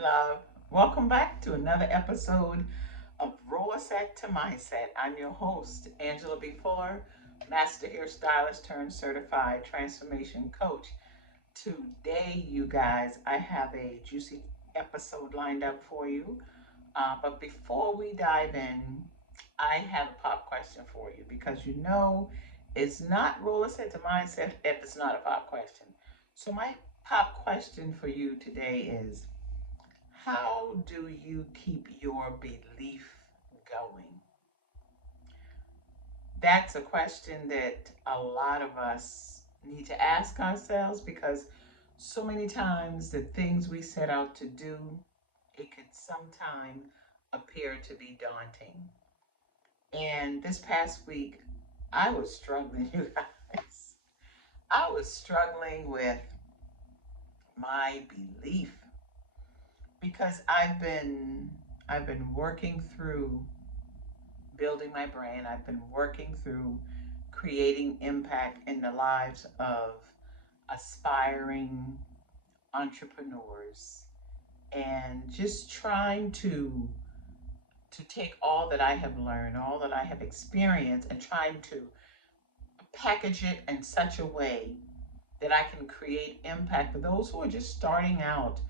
love. Welcome back to another episode of Rollerset to Mindset. I'm your host, Angela B. Fuller, Master Hairstylist turned Certified Transformation Coach. Today, you guys, I have a juicy episode lined up for you. But before we dive in, I have a pop question for you because it's not Rollerset to Mindset if it's not a pop question. So, my pop question for you today is, how do you keep your belief going? That's a question that a lot of us need to ask ourselves because so many times the things we set out to do, it could sometimes appear to be daunting. And this past week, I was struggling, you guys. I was struggling with my belief because I've been working through building my brand. I've been working through creating impact in the lives of aspiring entrepreneurs and just trying to take all that I have learned, all that I have experienced and trying to package it in such a way that I can create impact for those who are just starting out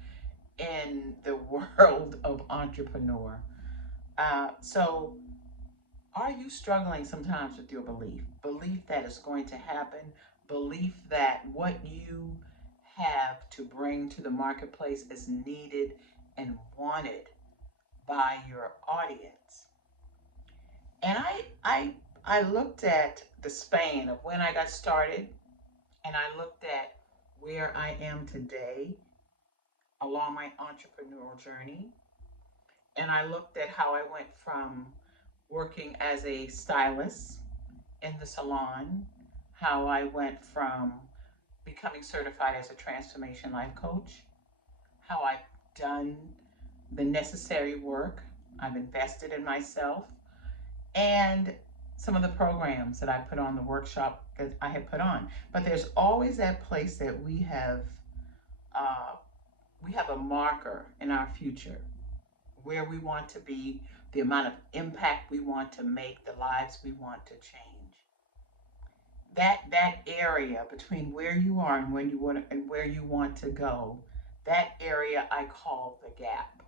in the world of entrepreneur. So are you struggling sometimes with your belief? Belief that it's going to happen, belief that what you have to bring to the marketplace is needed and wanted by your audience. And I looked at the span of when I got started and I looked at where I am today along my entrepreneurial journey. And I looked at how I went from working as a stylist in the salon, how I went from becoming certified as a transformation life coach, how I've done the necessary work, I've invested in myself, and some of the programs that I put on, the workshop that I have put on. But there's always that place that uh, we have a marker in our future where we want to be, the amount of impact we want to make, the lives we want to change. That area between where you are and when you want and where you want to go, that area I call the gap.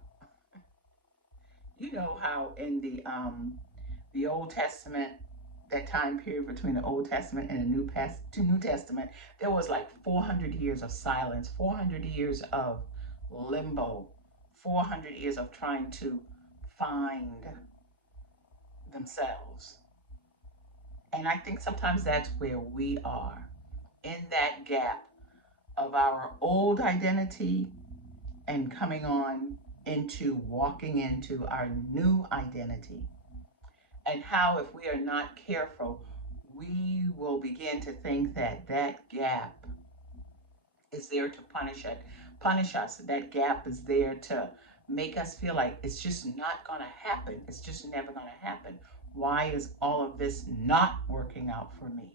You know how in the Old Testament, that time period between the Old Testament and the New Testament, there was like 400 years of silence, 400 years of limbo, 400 years of trying to find themselves. And I think sometimes that's where we are, in that gap of our old identity and coming on into walking into our new identity. And how, if we are not careful, we will begin to think that that gap is there to punish us. That gap is there to make us feel like it's just not going to happen. It's just never going to happen. Why is all of this not working out for me?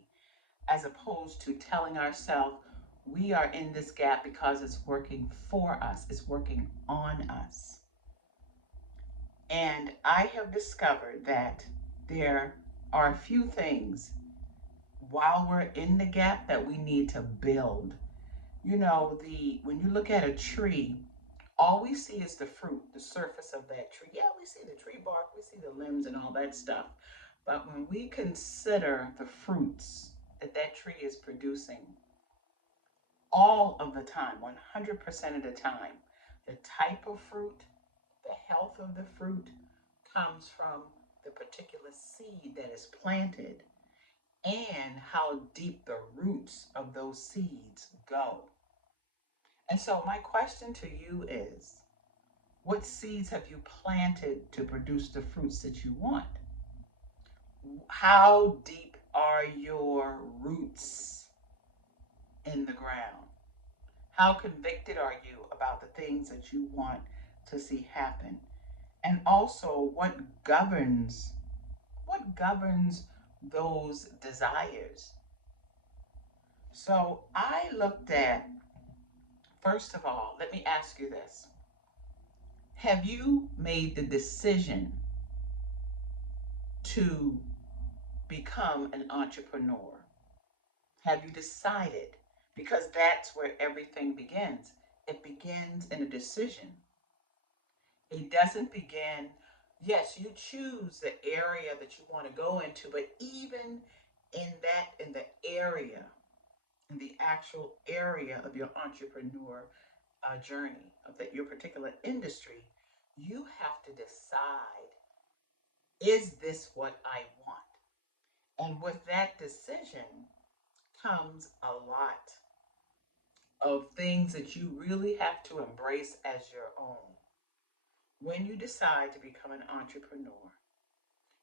As opposed to telling ourselves we are in this gap because it's working for us, it's working on us. And I have discovered that there are a few things while we're in the gap that we need to build. The when you look at a tree, all we see is the fruit, the surface of that tree. Yeah, we see the tree bark, we see the limbs and all that stuff. But when we consider the fruits that that tree is producing, all of the time, 100% of the time, the type of fruit, the health of the fruit comes from the particular seed that is planted and how deep the roots of those seeds go. And so, my question to you is, what seeds have you planted to produce the fruits that you want? How deep are your roots in the ground? How convicted are you about the things that you want to see happen? And also, what governs those desires? So I looked at, first of all, let me ask you this. Have you made the decision to become an entrepreneur? Have you decided? Because that's where everything begins. It begins in a decision. It doesn't begin, yes, you choose the area that you want to go into, but even in the area, in the actual area of your entrepreneur journey, of that your particular industry, you have to decide, is this what I want? And with that decision comes a lot of things that you really have to embrace as your own. When you decide to become an entrepreneur,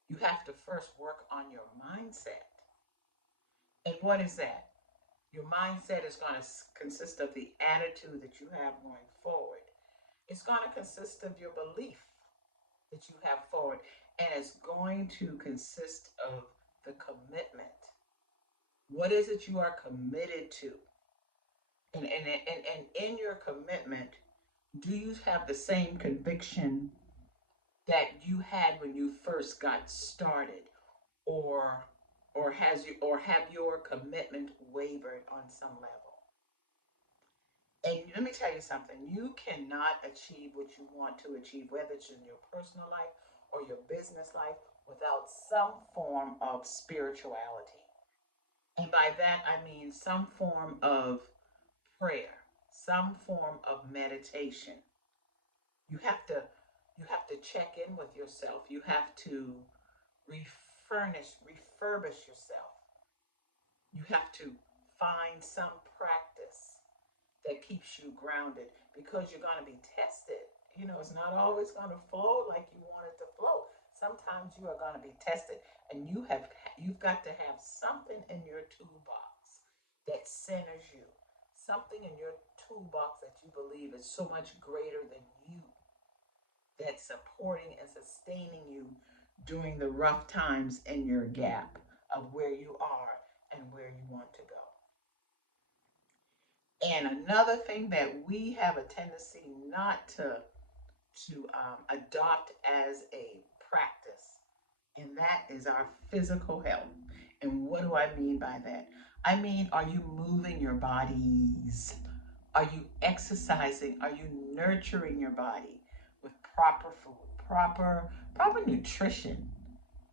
you have to first work on your mindset. And what is that? Your mindset is going to consist of the attitude that you have going forward. It's going to consist of your belief that you have forward. And it's going to consist of the commitment. What is it you are committed to? And in your commitment, do you have the same conviction that you had when you first got started? Or or have your commitment wavered on some level? And let me tell you something, you cannot achieve what you want to achieve, whether it's in your personal life or your business life, without some form of spirituality. And by that I mean some form of prayer, some form of meditation. You have to check in with yourself. You have to refurbish yourself. You have to find some practice that keeps you grounded, because you're going to be tested. You know, it's not always going to flow like you want it to flow. Sometimes you are going to be tested, and you've got to have something in your toolbox that centers you. Something in your toolbox that you believe is so much greater than you, that's supporting and sustaining you during the rough times in your gap of where you are and where you want to go. And another thing that we have a tendency not to adopt as a practice, and that is our physical health. And what do I mean by that? I mean, are you moving your bodies? Are you exercising? Are you nurturing your body with proper food, proper nutrition?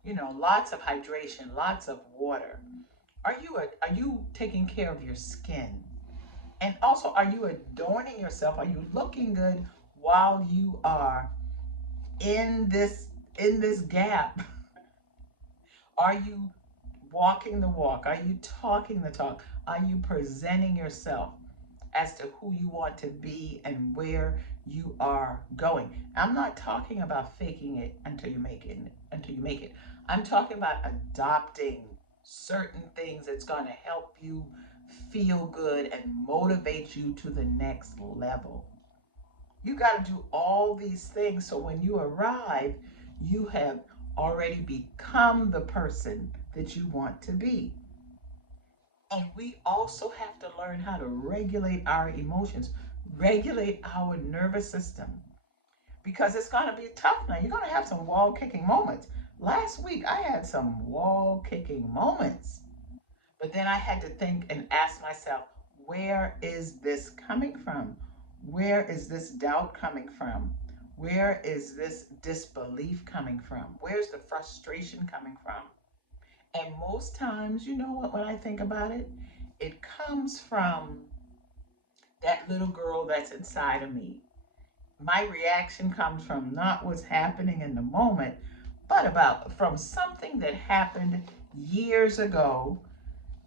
You know, lots of hydration, lots of water. Are you taking care of your skin? And also, are you adorning yourself? Are you looking good while you are in this gap? Are you walking the walk? Are you talking the talk? Are you presenting yourself as to who you want to be and where you are going? I'm not talking about faking it until you make it. I'm talking about adopting certain things that's going to help you feel good and motivate you to the next level. You got to do all these things so when you arrive, you have already become the person that you want to be. And we also have to learn how to regulate our emotions, regulate our nervous system, because it's going to be tough now. You're going to have some wall kicking moments. Last week, I had some wall kicking moments, but then I had to think and ask myself, where is this coming from? Where is this doubt coming from? Where is this disbelief coming from? Where's the frustration coming from? And most times, you know what, when I think about it, it comes from that little girl that's inside of me. My reaction comes from not what's happening in the moment, but about from something that happened years ago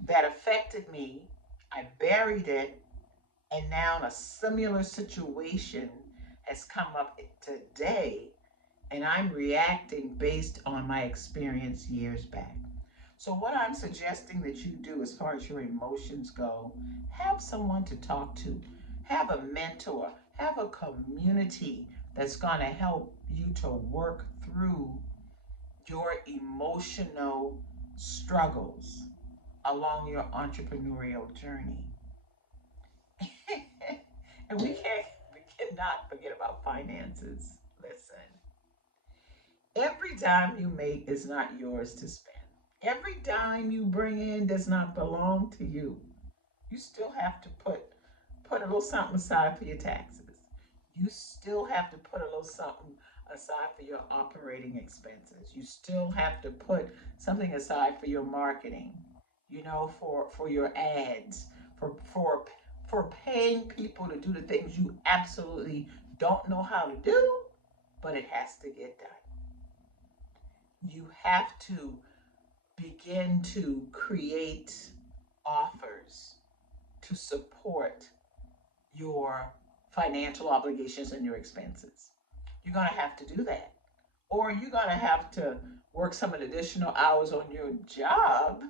that affected me. I buried it, and now a similar situation has come up today, and I'm reacting based on my experience years back. So, what I'm suggesting that you do as far as your emotions go, have someone to talk to, have a mentor, have a community that's going to help you to work through your emotional struggles along your entrepreneurial journey. And we cannot forget about finances. Every dime you make is not yours to spend. Every dime you bring in does not belong to you. You still have to put a little something aside for your taxes. You still have to put a little something aside for your operating expenses. You still have to put something aside for your marketing, for your ads, for paying people to do the things you absolutely don't know how to do, but it has to get done. You have to begin to create offers to support your financial obligations and your expenses. You're going to have to do that. Or you're going to have to work some additional hours on your job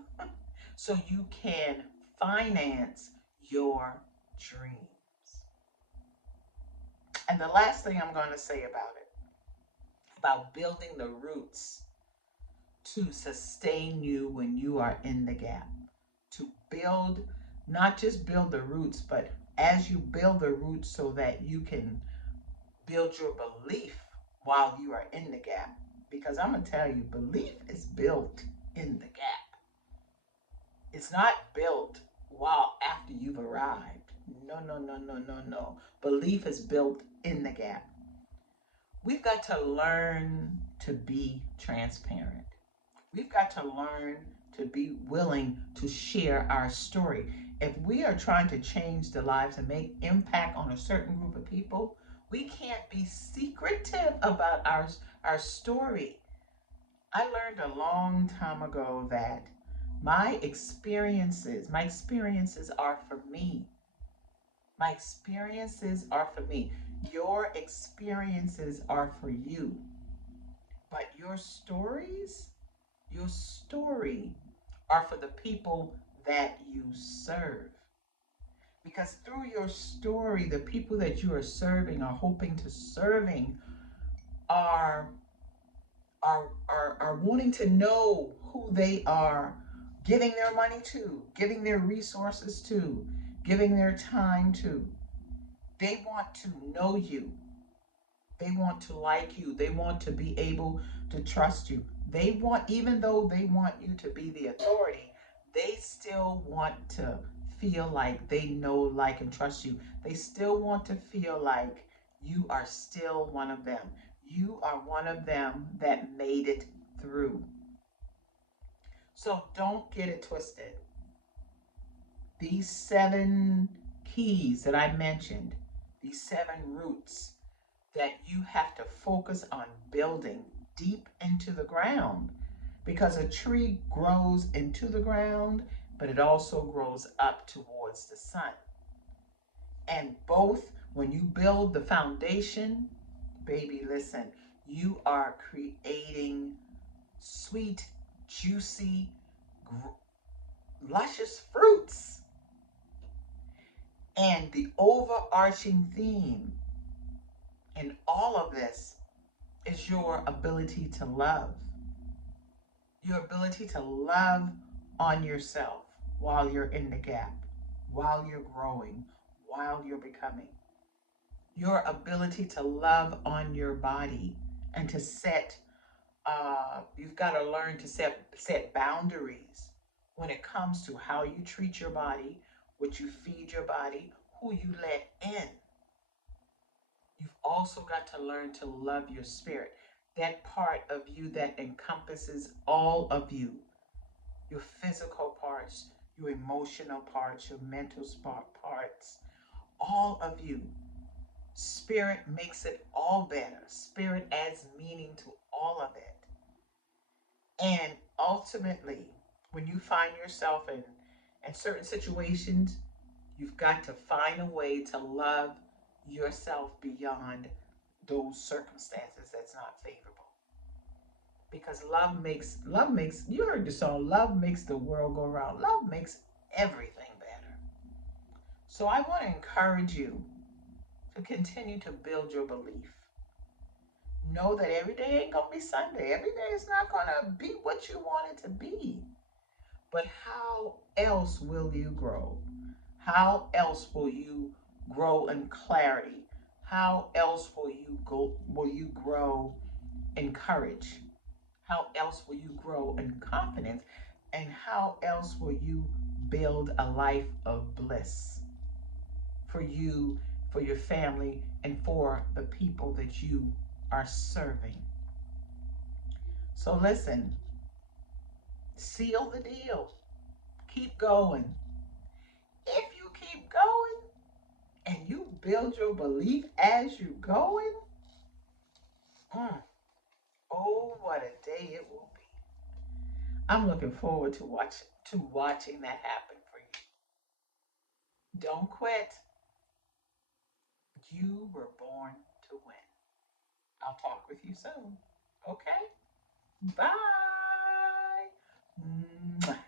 so you can finance your dreams. And the last thing I'm going to say about it, about building the roots to sustain you when you are in the gap, to build, not just build the roots, but as you build the roots so that you can build your belief while you are in the gap. Because I'm going to tell you, belief is built in the gap. It's not built while after you've arrived. No, no, no, no, no, no. Belief is built in the gap. We've got to learn to be transparent. We've got to learn to be willing to share our story. If we are trying to change the lives and make impact on a certain group of people, we can't be secretive about our story. I learned a long time ago that my experiences are for me. My experiences are for me. Your experiences are for you. But your story are for the people that you serve. Because through your story, the people that you are serving, are hoping to serving, are are wanting to know who they are giving their money to, giving their resources to, giving their time to. They want to know you. They want to like you. They want to be able to trust you. They want, even though they want you to be the authority, they still want to feel like they know, like, and trust you. They still want to feel like you are still one of them. You are one of them that made it through. So don't get it twisted. These 7 keys that I mentioned, these 7 roots that you have to focus on building deep into the ground, because a tree grows into the ground, but it also grows up towards the sun. And both, when you build the foundation, baby, listen, you are creating sweet, juicy, luscious fruits. And the overarching theme in all of this is your ability to love. Your ability to love on yourself while you're in the gap, while you're growing, while you're becoming. Your ability to love on your body and to you've got to learn to set boundaries when it comes to how you treat your body, what you feed your body, who you let in. You've also got to learn to love your spirit, that part of you that encompasses all of you, your physical parts, your emotional parts, your mental parts, all of you. Spirit makes it all better. Spirit adds meaning to all of it. And ultimately, when you find yourself in certain situations, you've got to find a way to love yourself beyond those circumstances that's not favorable. Because love makes you heard the song, love makes the world go round. Love makes everything better. So I want to encourage you to continue to build your belief. Know that every day ain't gonna be Sunday. Every day is not gonna be what you want it to be. But how else will you grow? How else will you grow in clarity? How else will you grow in courage? How else will you grow in confidence? And how else will you build a life of bliss for you, for your family, and for the people that you are serving? So listen, seal the deal. Keep going. If you keep going and you build your belief as you're going, mm, oh, what a day it will be. I'm looking forward to watching that happen for you. Don't quit. You were born to win. I'll talk with you soon. Okay? Bye. Mwah.